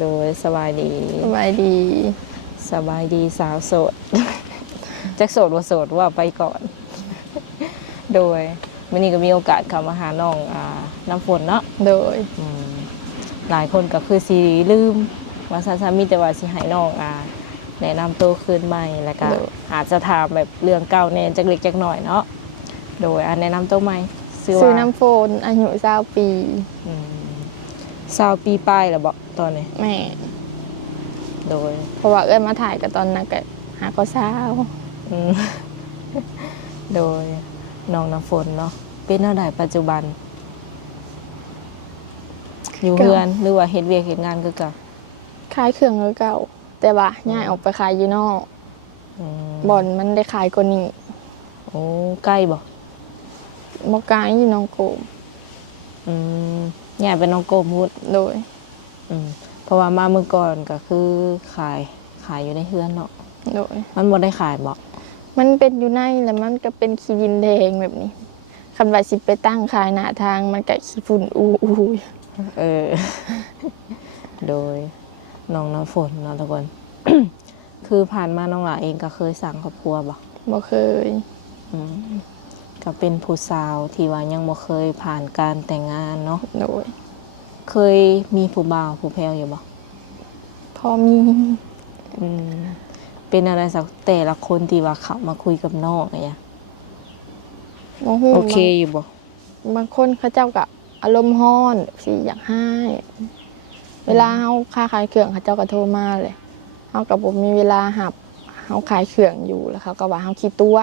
โดยสบายดีสบายดีสบายดีสาวโสดจักโสดว่าโสดว่าไปก่อน โดยวันนี้ก็มีโอกาสเข้ามาหาน้องน้ำฝนเนาะโดยหลายคนก็คือสิลืมว่าซามีแต่ว่าสิให้น้องแนะนำตัวคืนใหม่แล้วก็อาจจะถามแบบเรื่องเก่าแน่จักเล็กจักหน่อยเนาะโดยแนะนำตัวใหม่ซื้อน้ำฝนอายุ20 ปี20 ปีป้ายแล้วบอกตอนนี้แม่โดยเพราะว่าเอ้ยมาถ่ายกับตอนนั้นก็หาก็เศร้าโดยน้องน้ำฝนเนาะเป็นเท่าไหร่ปัจจุบันอยู่เรือนหรือว่าเฮ็ดเวียกเฮ็ดงานคือเก่าขายเครื่องเก่าแต่ว่าย้ายออกไปขายอยู่นอกบ่อนมันได้ขายกว่านี้โอ้ใกล้บ่บ่ไกลอยู่น้องโกมย้ายไปน้องโกมพูดโดยเพราะว่ามาเมื่อก่อนก็คือขายอยู่ในเฮือนเนาะโดยมันบ่ได้ขายบ่มันเป็นอยู่ในแล้วมันก็เป็นขี้ดินแดงแบบนี้คันว่าสิไปตั้งขายหน้าทางมันก็ขี้ฝุ่นอู้โดยน้องน้ำฝนเนาะทุกคน คือผ่านมาน้องหลาเองก็เคยสั่งครอบครัวบ่เคยก็เป็นผู้สาวที่ว่ายังบ่เคยผ่านการแต่งงานเนาะโดยเคยมีผู้บ่าวผู้แพรอยู่บ่พอมีเป็นอะไรสักแต่ละคนที่ว่าเขามาคุยกับน้องอะไรอย่างโอเคอยู่บ่บางคนเขาเจ้าก็อารมณ์ร้อนสิอยากให้เวลาเฮาค้าขายเครื่องเขาเจ้าก็โทรมาเลยเฮาก็บ่มีเวลาหับเฮาขายเครื่องอยู่แล้วเขาก็ว่าเฮาขี้ตัว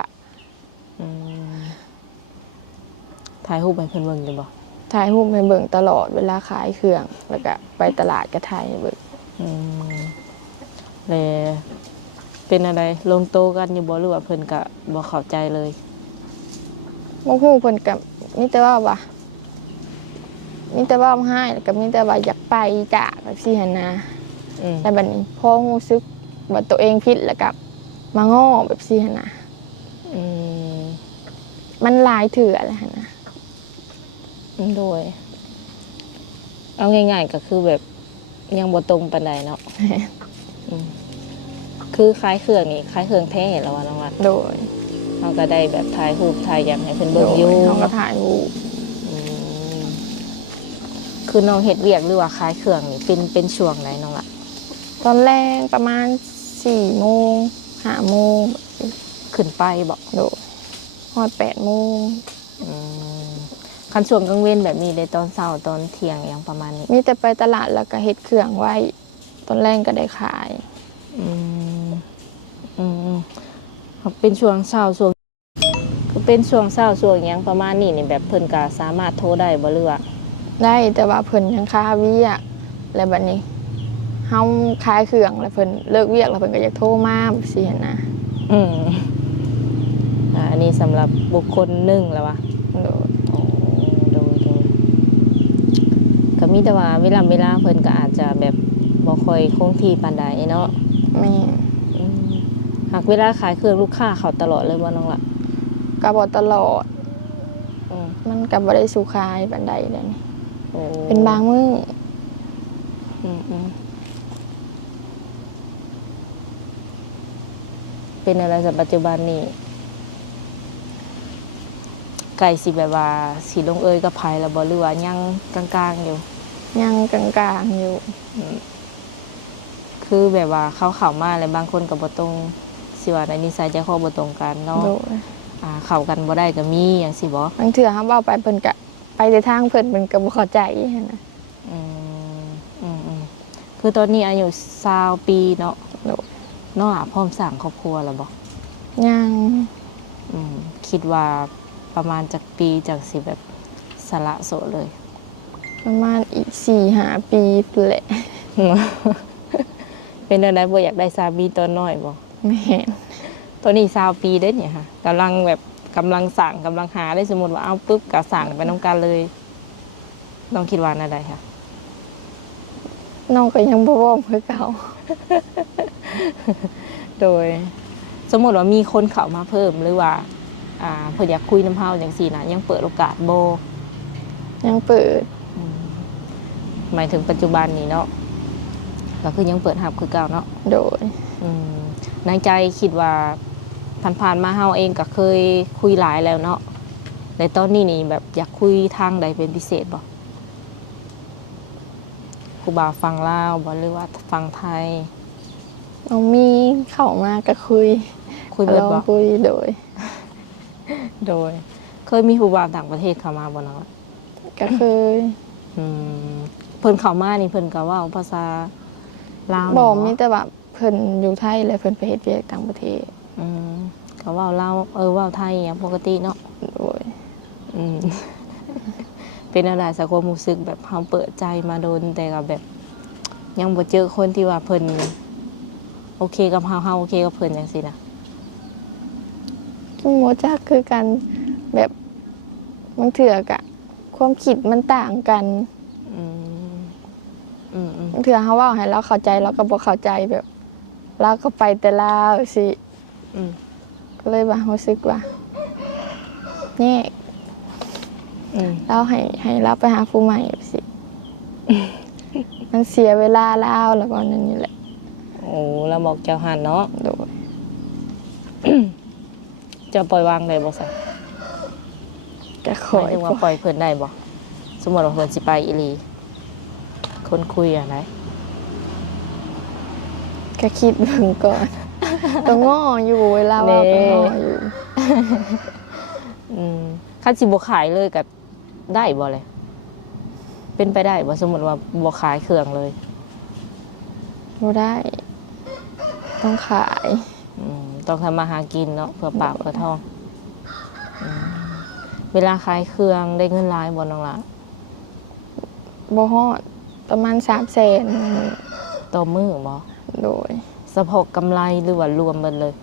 ถ่ายรูปให้เพิ่นเบิ่งอยู่บ่ถ่ายรูปให้เบิ่งตลอดเวลาขายเครื่องแล้วก็ไปตลาดก็ถ่ายให้เบิ่งเลยเป็นอะไรลงโตกันอยู่บ่หรือว่าเพิ่นก็บ่เข้าใจเลยบ่ฮู้เพิ่นก็มีแต่ว่ามีแต่ว่าให้แล้วก็มีแต่ว่าอยากไปจ้ะแบบซี่หั่นนะแต่บัดนี้พอรู้สึกว่าตัวเองผิดแล้วก็มาง้อแบบซี่หั่นนะมันหลายเถื่อแล้วหั่นนะโดยเอาง่ายๆก็คือแบบยังบ่ตรงปานใดเนาะคือคล้ายเครื่องนี่คล้ายเครื่องแท้แล้วว่าน้องวัดโดยเราก็ได้แบบถ่ายรูปถ่ายอย่างให้เพิ่นเบิ่งอยู่เขาก็ถ่ายรูปคือน้องเฮ็ดเวียกหรือว่าคล้ายเครื่องนี่เป็นช่วงไหนน้องล่ะตอนแรกประมาณ4 โมง5 โมงขึ้นไปบ่โดยฮอด8 โมงคันช่วงกลางเว้นแบบนี้ได้ตอนเช้าตอนเที่ยงอย่างประมาณนี้มีแต่ไปตลาดแล้วก็เฮ็ดเครื่องไว้ตอนแรกก็ได้ขายเป็นช่วงเช้าช่วงก็เป็นช่วงเช้าช่วงอย่างประมาณนี้นี่แบบเพิ่นก็สามารถโทรได้บ่หรือว่าได้แต่ว่าเพิ่นยังคาเวียกแล้วบัดนี้เฮาขายเครื่องแล้วเพิ่นเลิกเวียกแล้วเพิ่นก็อยากโทรมาสิหั่นนะอันนี้สำหรับบุคคลหนึ่งแล้ววะโดยก็มีแต่ว่าเวลาเพิ่นก็อาจจะแบบบ่ค่อยคงที่ปานใดเนาะแม่หากเวลาขายเครื่องลูกค้าเขาตลอดเลยบ่น้องล่ะก็บ่ตลอดมันก็บ่ได้สู่ขายปานใดเด้นี่เป็นบางมื้อเป็นอะไรในปัจจุบันนี้ไก่สิแบบว่าสีลงเอยกับไผ่แล้วบ่หรือว่ายังกลางๆอยู่ยังกลางๆอยู่คือแบบว่าเข้ามาแล้วบางคนก็บ่ตรงสิว่าในนิสัยใจคอบ่ตรงกันเนาะเข้ากันบ่ได้ก็มีอย่างสิบ่บางเทื่อเฮาเว้าไปเพิ่นก็ไปในทางเพิ่นก็บ่เข้าใจนะคือตอนนี้อายุ20 ปีเนาะเนาะพร้อมสร้างครอบครัวแล้วบ่ยังคิดว่าประมาณจักปีจักสิแบบสละโสดเลยประมาณอีก 4-5 ปีแหละเป็นอะไรบ่อยากได้สามีตัวน้อยบ่แม่นตัวนี้20 ปีเด้เนี่ยค่ะกำลังสั่งกำลังหาได้สมมุติว่าเอาปึ๊บก็สั่งไปน้องกันเลยน้องคิดว่าอะไรค่ะน้องก็ยังบ่พร้อมคือเก่าโดยสมมุติว่ามีคนเข้ามาเพิ่มหรือว่าเพิ่นอยากคุยน้ำเฮาจังซี่นะยังเปิดโอกาสบ่ยังเปิดหมายถึงปัจจุบันนี้เนาะ ก็คือยังเปิดหับคือเก่าเนาะ โดย ในใจคิดว่าผ่านๆมาเฮาเองก็เคยคุยหลายแล้วเนาะในตอนนี้นี่แบบอยากคุยทางใดเป็นพิเศษบ่ครูบาฟังลาวบ่หรือว่าฟังไทย น้องมีเข้ามาก็คุย คุยเบิด ลอง บ่ คุยโดย โดย เคยมีครูบาต่างประเทศเข้ามาบ่เนาะ ก็เคย อืมเพิ่นเข้ามานี่เพิ่นก็เว้าภาษาลาว บอก เนาะ มีแต่ว่าเพิ่นอยู่ไทยแล้วเพิ่นไปเฮ็ดเวียกต่างประเทศ อืมก็เว้าลาวเว้าไทยอย่างปกติเนาะ โดย อืม เป็นอะไรสักความรู้สึกแบบเฮาเปิดใจมาโดนแต่ก็แบบ ยังบ่เจอคนที่ว่าเพิ่นโอเคกับเฮาโอเคกับเพิ่นจังซี่นะ โมจักคือกันแบบบางเถื่อกะความคิดมันต่างกัน อืมอืม บางเถื่อเขาเว่าให้เราเข้าใจเราก็บ่เข้าใจแบบเราก็ไปแต่ลาวสิ อืม ก็เลยว่ารู้สึกว่าแยก อืม เราให้เราไปหาผู้ใหม่สิ มันเสียเวลาเราแล้วก็นั่นนี่แหละ โอ้เราบอกเจ้าหันเนาะ โดย จะปล่อยวางได้บ่ซะ ก็ ห คอ มาย ย ถึงว่าปล่อยเพิ่นได้บ่สมมุติว่าเพิ่นสิไปอีหลีคนคุยอะไหน ก็คิดเบิ่งก่อน ก็ง้ออยู่เวลาเว่าก็ง้ออยู่ คันสิบ่ขายเลยก็ได้บ่เลยเป็นไปได้บ่สมมุติว่าบ่ขายเครื่องเลย บ่ได้ ต้องขาย ต้องทำมาหากินเนาะเพื่อปากเพื่อท้องเวลาขายเครื่องได้เงินหลายบ่น้องละ บ่ฮอดประมาณ300,000 ต่อมื้อบ่ โดย เฉพาะกำไรหรือว่ารวมเบิดเลย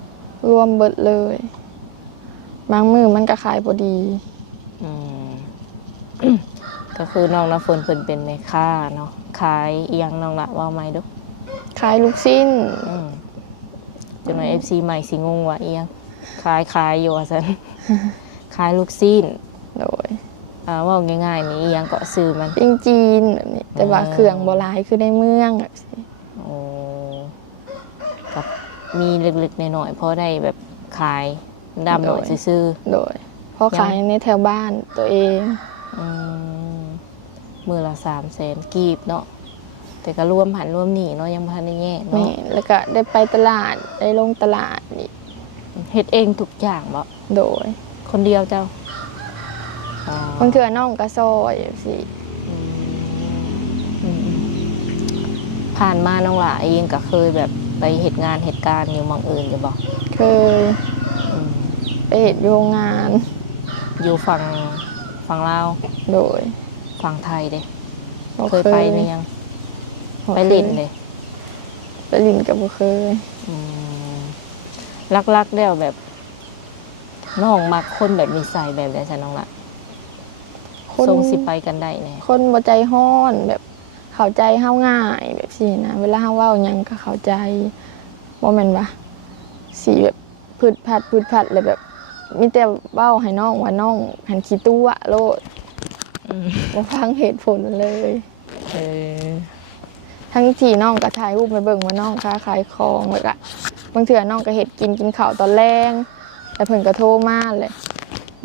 รวมเบิดเลย บางมือมันก็ขายบ่ดี อืม ก็คือน้องน้ำฝนเพิ่นเป็นแม่ค้าเนาะขายอีหยังน้องละว่าไหมเดู ขายลูกชิ้น จนว่า FC ใหม่สิงงว่าอีหยังขายอยู่ว่าซั่น ขายลูกชิ้น โดย เว่าง่ายๆนี่อีหยังก็ซื้อมัน ปิ้งจีนแบบนี้ แต่ว่าเครื่องบ่หลายคือในเมืองแบบนี้ โอ้กับมีเล็กๆน้อยๆพอได้แบบขายดำหน่อยซื่อ โดยพอขายในแถวบ้านตัวเอง มือละ300,000กีบเนาะแต่ก็รวมหันรวมหนีเนาะยังบ่ทันได้แยก แม่ เนาะ แล้วก็ได้ไปตลาดได้ลงตลาดนี่ เฮ็ดเองทุกอย่างบ่ โดย คนเดียวเจ้าอ๋อบ างเทื่อน้องก็ซอยแบบสิ อืมผ่านมาน้องหล่าเองก็เคยแบบไปเหตุการณ์อยู่หมองอื่นอยู่บ่ เคยไปเฮ็ดโรงงาน อยู่ฝั่งลาว โดย ฝั่งไทยเด้ บ่ เคยไปหรือยัง ไปเล่นเด้ ไปเลินก็บ่เคย ลักๆแล้วแบบน้องมักคนแบบนิสัยแบบไหนซะน้องละ คน ทรงสิไปกันได้แน่ คนบ่ใจฮ้อนแบบเข้าใจเฮาง่ายแบบสินะเวลาเฮาเว้าหยังก็เข้าใจบ่แม่นว่าสิแบบพืดพัดเลยแบบมีแต่เว้าให้น้องว่าน้องหันขี้ตัวโลดบ่ฟังเหตุผลเลย เออ ทั้งที่น้องก็ถ่ายรูปไปเบิ่งว่าน้องค้าขายของแล้วก็บางเทื่อน้องก็เฮ็ดกินข้าวตอนแลงแล้วเพิ่นก็โทรมาเลย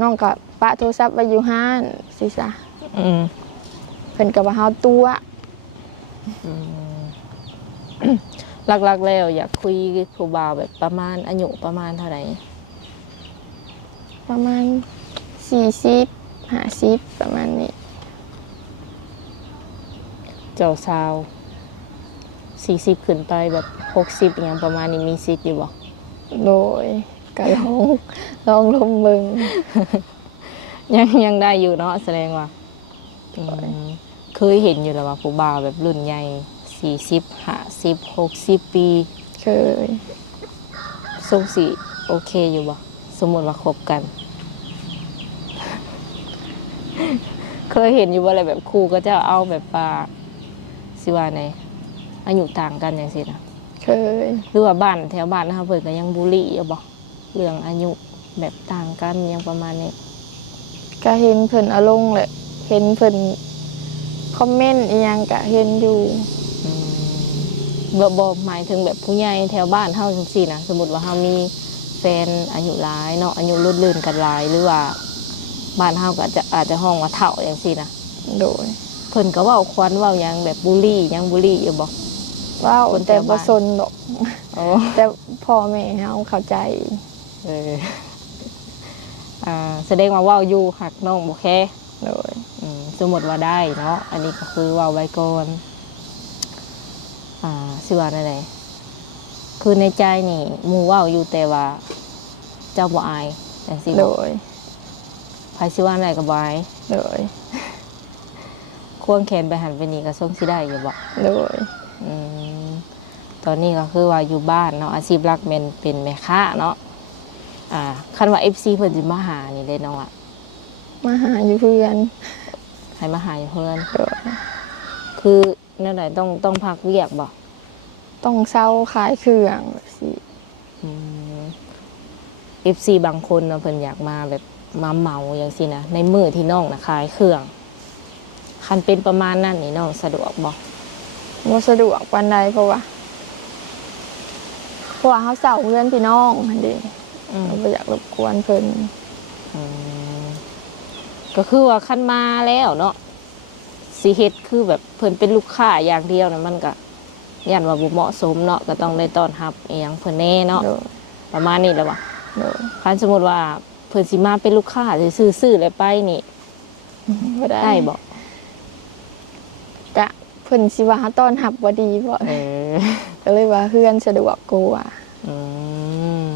น้องก็ปะโทรศัพท์ไว้อยู่ห้านสิซะ เพิ่นก็ว่าเฮาตัว ลักๆแล้วอยากคุยกับผู้บ่าวแบบประมาณอายุประมาณเท่าไหร่ ประมาณ40 50ประมาณนี้ เจ้าสาว40ขึ้นไปแบบ60อย่างประมาณนี้มีสิทธิ์อยู่บ่ โดยก็ลองลมเบิ่ง ยังได้อยู่เนาะแสดงว่าเคยเห็นอยู่แล้วว่าผู้บ่าวแบบรุ่นใหญ่40 50 60ปี เคย ทรงสิโอเคอยู่บ่สมมุติว่าคบกัน เคยเห็นอยู่ว่าอะไรแบบครูก็จะเอาแบบว่าสิว่าในอายุต่างกันอย่างสินะ เคย หรือว่าบ้านแถวบ้านนะคะเพิ่นก็ยังบูลลี่อยู่บ่เรื่องอายุแบบต่างกันยังประมาณนี้ ก็เห็นเพิ่นเอาลงแหละเห็นเพิ่นคอมเมนต์อีหยังก็เห็นอยู่ โ บ่หมายถึงแบบผู้ใหญ่แถวบ้านเฮาจังซี่นะสมมุติว่าเฮามีแฟนอายุหลายเนาะอายุรุ่นลื่นกันหลายหรือว่าบ้านเฮาก็อาจจะห้องว่าเฒ่าจังซี่นะ โดย เพิ่นก็เว้าควันเว้าหยังแบบบูลลี่หยังบูลลี่อยู่บ่ ว้าว คนแถ แต่ ว บ่ บ้าน สนดอก โอ้ แต่พ่อแม่เฮาเข้าใจ เออแสดงว่าเว้าอยู่หักน้องบ่แค่ โดย สมมุติว่าได้เนาะอันนี้ก็คือเว้าไว้ก่อนสิว่าได้ไดคือในใจนี่หมู่เว้าอยู่แต่ว่าเจ้าบ่อายจังซี่ โด บ่ ย ไผสิว่าได้ก็บ่อาย โดย ควงแขนไปหันไปนี่ก็ส่งสิได้อยู่บ่ โดย อืมตอนนี้ก็คือว่าอยู่บ้านเนาะอาชีพหลักเป็นแม่ค้าเนาะคันว่า FC เพิ่นสิมาหานี่เลยเนาะ มาหาอยู่เพื่อน ให้มาหาอยู่เพิ่น โดย คือนั่นแหละต้องพักเวียกบ่ ต้องเศร้าขายเครื่องสิ อืม FC บางคนเนาะเพิ่นอยากมาแบบมาเหมาอย่างซี่นะในมื้อที่น้องน่ะขายเครื่องคันเป็นประมาณนั้นนี่น้องสะดวกบ่ บ่สะดวกปานใดเพราะว่าเฮาเศร้าเพื่อนพี่น้องหั่นเด้ อืม เราบ่อยากรบกวนเพิ่น อืมก็คือว่าคันมาแล้วเนาะสิเฮ็ดคือแบบเพิ่นเป็นลูกค้าอย่างเดียวน่ะมันก็ย่านว่าบ่เหมาะสมเนาะก็ต้องได้ต้อนรับอีหยังเพิ่นแน่เนาะ โดย ประมาณนี้แหละว่ะ โดย คันสมมุติว่าเพิ่นสิมาเป็นลูกค้าซื้อๆแล้วไปนี่ บ่ได้ ได้บ่ กะเพิ่นสิว่าต้อนรับบ่ดีบ่ เออ ก็เลยว่าเพื่อนสะดวกกว่า อืม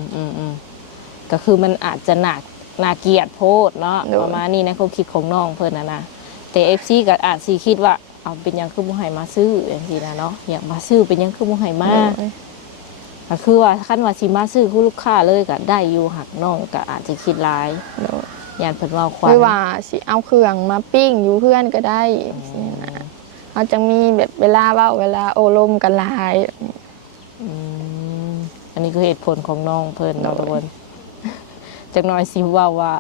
ก็คือมันอาจจะน่าเกลียดโพดเนาะประมาณนี้ในความคิดของน้องเพิ่นนะแต่ FC ก็อาจสิคิดว่าเอาเป็นหยังคือบ่ให้มาซื้อจังซี่นะเนาะอยากมาซื้อเป็นหยังคือบ่ให้มา โดย ก็คือว่าคันว่าสิมาซื้อคือลูกค้าเลยก็ได้อยู่หักน้องก็อาจจะคิดหลาย โดย ย่านเพิ่นเว้าควัน ไม่ว่าสิเอาเครื่องมาปิ้งอยู่เพื่อนก็ได้สินะเขาจะมีแบบเวลาเว้าเวลาโอลมกันหลาย อืมอันนี้คือเหตุผลของน้องเพิ่นเนาะทุกคนจักหน่อยสิเว้าว่า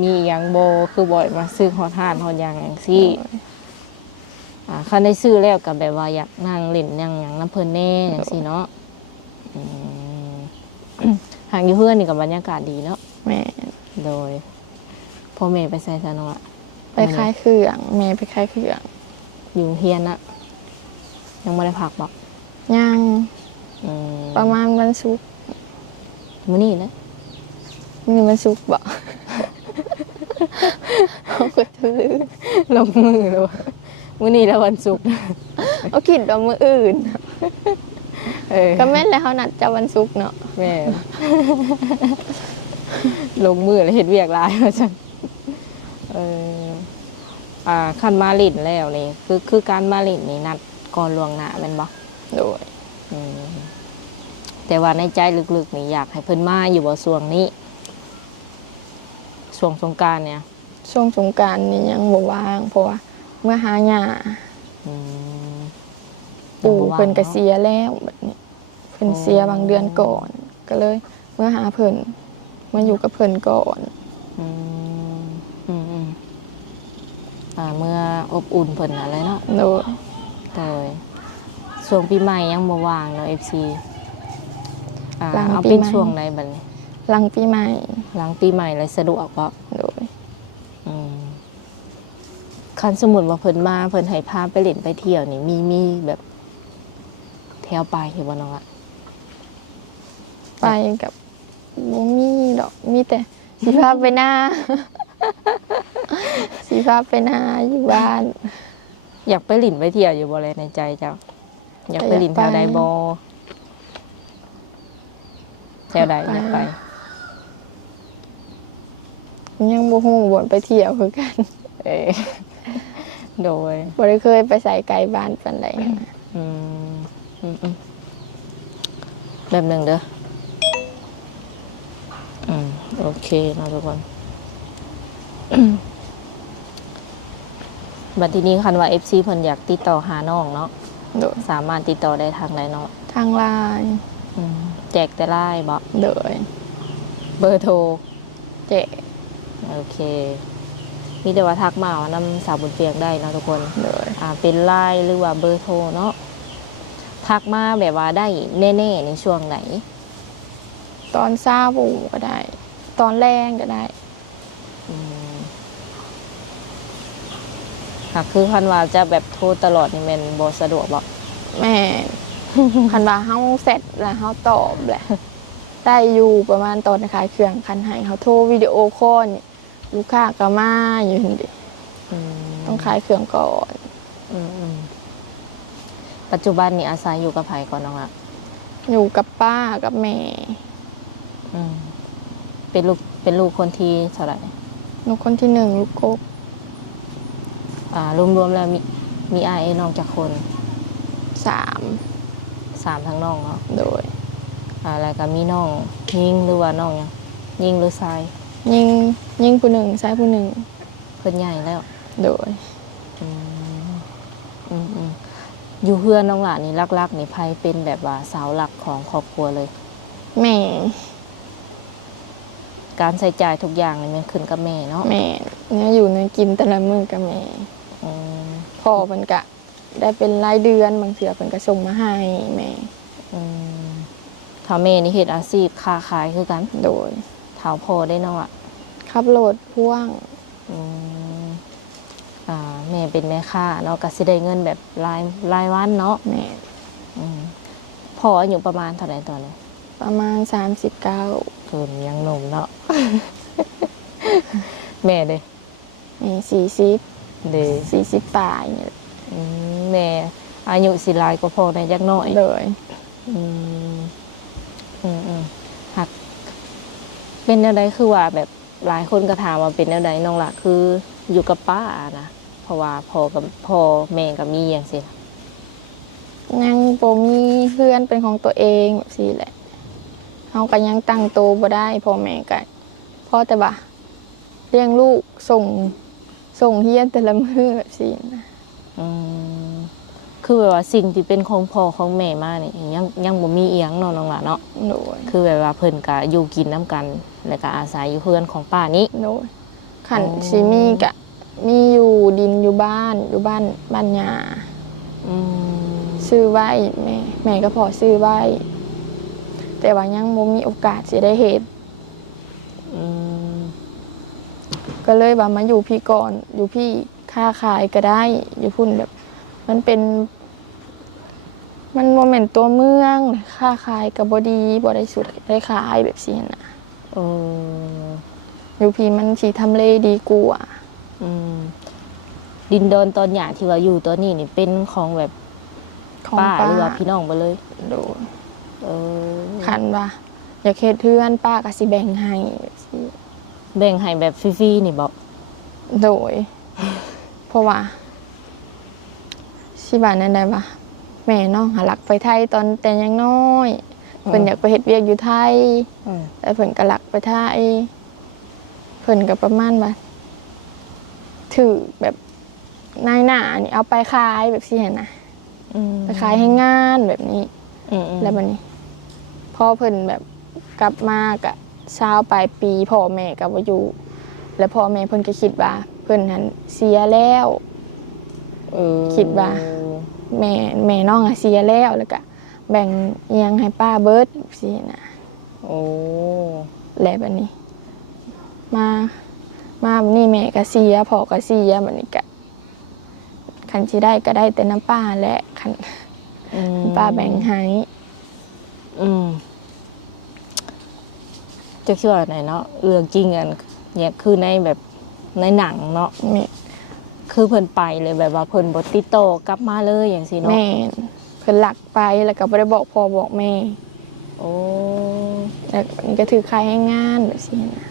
มีหยังบ่คือบ่อยมาซื้อฮอดห้านฮอดหยังจังซี่ คันได้ซื้อแล้วก็แบบว่าอยากนั่งเล่นอย่างน้ำเพลินแน่อย่างสิเนาะอืม ห่างอยู่เพื่อนนี่กับบรรยากาศดีเนาะ แม่ โดยพ่อแม่ไปใส่ซะเนาะ ไปคลายเครื่องแม่ไปคลายเครื่อง อยู่เฮียนนะยังไม่ได้พักบอก ย่าง อืม ประมาณวันศุกร์ มื้อนี้นะ มีวันศุกร์บ่ เขาก็ทื่อ ลงมือแล้ววะมื้อนี้แล้ววันศุกร์ เอาคิดว่ามื้ออื่น เออ ก็แม่นแล้วเขานัดจะวันศุกร์เนาะ แม่ ลงมือแล้วเห็นเวียกหลายว่าจังเออคันมาลินแล้วนี่คือการมาลินนี่นัดก่อนล่วงหน้าแม่นบ่ โดย อืมแต่ว่าในใจลึกๆนี่อยากให้เพิ่นมาอยู่บ่ช่วงนี้ช่วงสงกรานต์เนี่ย ช่วงสงกรานต์นี่ยังบ่ว่างเพราะว่าเมื่อหาหญ้า อืม ปู่เพิ่นก็เสียแล้วแบบนี้เพิ่นเสียบางเดือนก่อน ก็เลย เมื่อหาเพิ่นมาอยู่กับเพิ่นก่อน อืมอืมอืมเมื่ออบอุ่นเพิ่นอะไรเนาะ โดย แต่ช่วงปีใหม่ยังบ่ว่างเนาะ FC หลัง เอา ปี เป็น ใหม่ ช่วงใดบัดนี้ หลังปีใหม่ หลังปีใหม่เลยสะดวกบ่ โดย อืมคันสมมุติว่าเพิ่นมาเพิ่นให้พาไปเล่นไปเที่ยวนี่มีแบบแถวไปอยู่บ่น้องอะ ไปกับบ่มีดอกมีแต่สิพาไปหน้า สิพาไปหน้าอยู่บ้าน อยากไปหลินไปเที่ยวอยู่บ่เลยในใจเจ้าอยากไปหลินแถวใดบ่แถวใดอยากไป ยังบ่ฮู้บ่อนไปเที่ยวคือกัน เออ โดย บ่ได้เคยไปใส่ไกลบ้านปานใดนะ อืมแบบหนึ่งเด้อโอเคเนาะทุกคน บัดทีนี้คันว่า FC เพิ่นอยากติดต่อหาน้องเนาะ โดย สามารถติดต่อได้ทางใดเนาะ ทางไลน์ แจกแต่ไลน์บ่ โดย เบอร์โทร แจก โอเค มีแต่ว่าทักมาว่านำสาวบุญเปียงได้เนาะทุกคน โดย เป็นไลน์หรือว่าเบอร์โทรเนาะ ทักมาแบบว่าได้แน่ๆในช่วงไหน ตอนเช้าก็ได้ ตอนแรงก็ได้ ค่ะคือคันว่าจะแบบโทรตลอดนี่แม่นบ่สะดวกบ่ แม่ คันว่าเฮาเสร็จแล้วเฮาตอบแหละ ได้อยู่ประมาณตอนขายเครื่องคันให้เขาโทรวิดีโอคอลเนี่ยลูกค้าก็มาอยู่หั่นดิต้องขายเครื่องก่อน อืมปัจจุบันนี่อาศัยอยู่กับไผก่อนน้องละ อยู่กับป้ากับแม่ เป็นลูกคนที่เท่าไหร่ ลูกคนที่หนึ่งลูกกบ รวมๆแล้วมีอ้ายน้องจักคน 3 3ทั้งน้องเนาะ โดย แล้วก็มีน้องยิงหรือว่าน้องหยังยิงหรือชาย ยิงผู้หนึ่งซ้ายผู้หนึ่ง เพิ่นใหญ่แล้ว โดย อืมอยู่เพื่อนน้องหลานนี่รักๆนี่ไผเป็นแบบว่าสาวหลักของครอบครัวเลย แม่ การใช้จ่ายทุกอย่างนี่มันขึ้นกับแม่เนาะ แม่เนี่ยอยู่ในกินแต่ละมื้อกับแม่ อืม พ่อเพิ่นก็ได้เป็นรายเดือนบางเทื่อเพิ่นก็ส่งมาให้แม่ ถ้าแม่นี่เฮ็ดอาชีพค้าขายคือกัน โดย เท้าพอได้เนาะอ่ะ ขับรถพ่วง อืมแม่เป็นแม่ค้าเนาะก็สิได้เงินแบบรายวันเนาะ แม่ พ่ออายุประมาณเท่าไหร่ตอนนี้ ประมาณ39 เพิ่นยังหนุ่มเนาะ แม่เด้ แม่40 เด้ 40ปลายเนี่ย แม่อายุสิหลายกว่าพ่อในจักหน่อย โดย หักเป็นแนวใดคือว่าแบบหลายคนก็ถามว่าเป็นแนวใดน้องล่ะคืออยู่กับป้านะเพราะว่าพ่อแม่ก็มีอย่างสิ ยังบ่มีเพื่อนเป็นของตัวเองแบบซี่แหละเฮาก็ยังตั้งโตวบ่ได้พ่อแม่ก็พอแต่ว่าเลี้ยงลูกส่งเรียนแต่ละมื้อแบบซี่นะ คือแบบว่าสิ่งที่เป็นของพ่อของแม่มานี่ยังบ่มีเอียงเนาะน้องล่ะเนาะ โดย คือแบบว่าเพิ่นก็อยู่กินน้ำกัน แล้วก็อาศัยอยู่เพื่อนของป้านี้ โดยขันสิมีกะมีอยู่ดินอยู่บ้านบ้านยาซื้อไว้แม่ก็พอซื้อไว้ แต่ว่ายังบ่มีโอกาสสิได้เฮ็ดก็เลยว่ามาอยู่พี่ก่อนอยู่พี่ค้าขายก็ได้ อยู่พุ่นแบบ มันเป็น มันโมเมนต์ตัวเมืองค้าขายก็บ่ดีบ่ได้สุดได้ขายแบบซี่น่ะอยู่พี่มันสิทำเลดีกว่า ดินดอนตอนหยาที่ว่าอยู่ตอนนี้นี่เป็นของแบบ ของ ป้า ป้า หรือว่าพี่น้องไปเลย โดย คัน คันว่าอยากเฮ็ดเทือนป้าก็สิแบ่งให้สิ แบ่งให้แบบฟรีๆนี่บอก โดย เพราะว่าสิว่านั่นได้ว่าแม่น้องหาหลักไปไทยตอนแต่ยังน้อยเพิ่นอยากไปเฮ็ดเวียกอยู่ไทยแต่เพิ่นก็หลักไปไทยเพิ่นก็ประมาณว่าถือแบบนายหน้านี่เอาไปขายแบบสิเห็นนะไปขายให้งานแบบนี้แล้วบัดนี้พอเพิ่นแบบกลับมากะเช้าปลายปีพ่อแม่ก็บ่อยู่แล้วพ่อแม่เพิ่นก็คิดว่าเพิ่นนั้นเสียแล้วคิดว่าแม่น้องอะเสียแล้วแล้วก็แบ่งเอียงให้ป้าเบิดสินะแล้วบัดนี้มาบัดนี้แม่ก็เสียพ่อก็เสียบัดนี้ก็คันสิได้ก็ได้แต่น้ำป้าและคันป้าแบ่งให้จะคิดว่าไหนเนาะเรื่องจริงอันเนี่ยคือในแบบในหนังเนาะคือเพิ่นไปเลยแบบว่าเพิ่นบ่ติดต่อกลับมาเลยอย่างสิเนาะแม่เพิ่นหลักไปแล้วก็บ่ได้บอกพ่อบอกแม่แล้วนี่ก็ถือใครให้งานแบบนี้นะ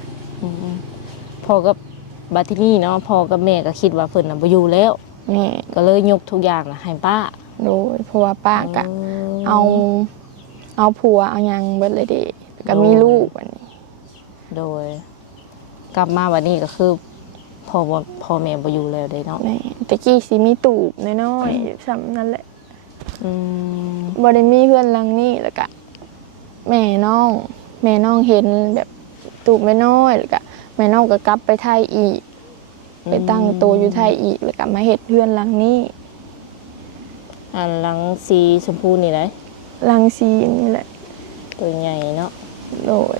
พ่อกับบัดที่นี่เนาะพ่อกับแม่ก็คิดว่าเพิ่นน่ะบ่อยู่แล้วแม่ก็เลยยกทุกอย่างน่ะให้ป้าโดยเพราะว่าป้าก็เอาผัวเอาหยังเบิดเลยเด้ก็มีลูกบัดนี้โดยกลับมาวันนี้ก็คือพ่อแม่บ่อยู่แล้วเด้เนาะแม่ตะกี้สิมีตูบน้อยๆซ้ำนั่นแหละบ่ได้มีเพื่อนหลังนี้แล้วก็แม่น้องเห็นแบบตูบน้อยๆแล้วก็แม่น้องก็กลับไปไทยอีกไปตั้งโตอยู่ไทยอีกแล้วก็มาเฮ็ดเพื่อนหลังนี้ อันหลังสีชมพูนี่เลย ลังซีนี่แหละ ตัวใหญ่เนาะ โดย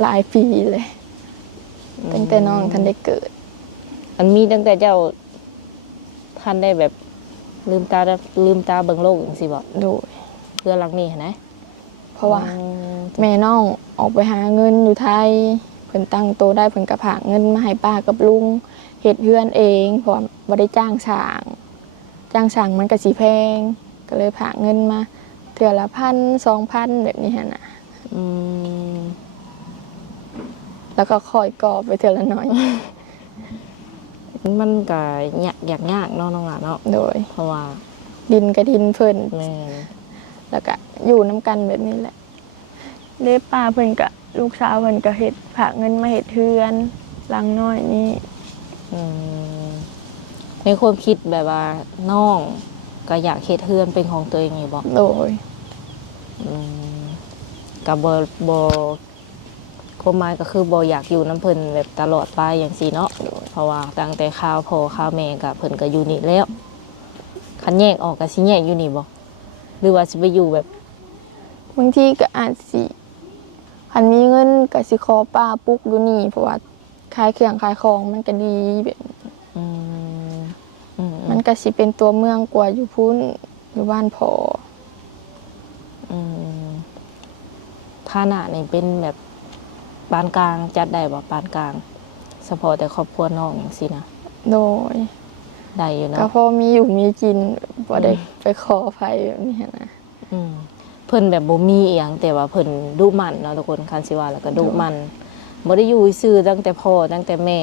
หลายปีเลยตั้งแต่น้องทันได้เกิด อันมีตั้งแต่เจ้าท่านได้แบบลืมตาเบิ่งโลกจังซี่บ่ โดย เพื่อหลังนี้หั้นนะ เพราะว่าแม่น้องออกไปหาเงินอยู่ไทยเพิ่นตั้งโตได้เพิ่นก็ผากเงินมาให้ป้ากับลุงเฮ็ดเฮือนเองเพราะว่าบ่ได้จ้างช่างมันก็สิแพงก็เลยผากเงินมาเทื่อละ1,000-2,000แบบนี้หั่นน่ะ อืม แล้วก็คอยก่อไปเทื่อละน้อย มันก็ยากเนาะน้องหลานเนาะ โดย เพราะว่า ดินก็ดินเพิ่น แม่น แล้วก็อยู่น้ำกันแบบนี้แหละเด้ป้าเพิ่นก็ลูกสาวเพิ่นก็เฮ็ดผากเงินมาเฮ็ดเฮือนหลังน้อยนี่ อืมในความคิดแบบว่าน้องก็อยากเฮ็ดเฮือนเป็นของตัวเองอยู่บ่ โดย อืมก็บ่ความหมายก็คือบ่อยากอยู่น้ำเพิ่นแบบตลอดไปอย่างซี่เนาะเพราะว่าตั้งแต่ข้าวพ่อข้าวแม่ก็เพิ่นก็อยู่นี่แล้วคันแยกออกก็สิแยกอยู่นี่บ่หรือว่าสิไปอยู่แบบ บางทีก็อาจสิคันมีเงินก็สิขอป้าปลุกอยู่นี่เพราะว่าขายเครื่องขายของมันก็ดีแบบ อืมอืม มันก็สิเป็นตัวเมืองกว่าอยู่พุ่นอยู่บ้านพอ อืมฐานะนี่เป็นแบบปานกลางจัดได้บ่ปานกลางเฉพาะแต่ครอบครัวน้องจังซี่นะ โดย ได้อยู่ ก็ เนาะ พอมีอยู่มีกินบ่ได้ไปขอไผแบบนี้นะ อืมเพิ่นแบบบ่มีอีหยังแต่ว่าเพิ่นดุมันเนาะทุกคนคันสิว่าแล้วก็ดุมันบ่ได้อยู่ซื่อตั้งแต่พ่อตั้งแต่แม่